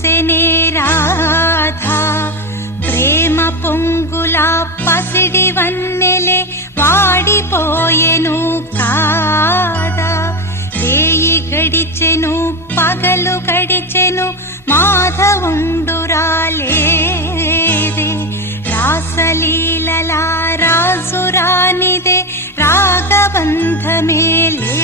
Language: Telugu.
పూసెనే రాధా ప్రేమ పొంగుల పసిడి వన్నెలే వాడిపోయెను కాదా. రేయి గడిచెను పగలు గడిచెను మాధవుండురాలేదే. రాసలీలలా రాజురానిదే రాగబంధమే లే.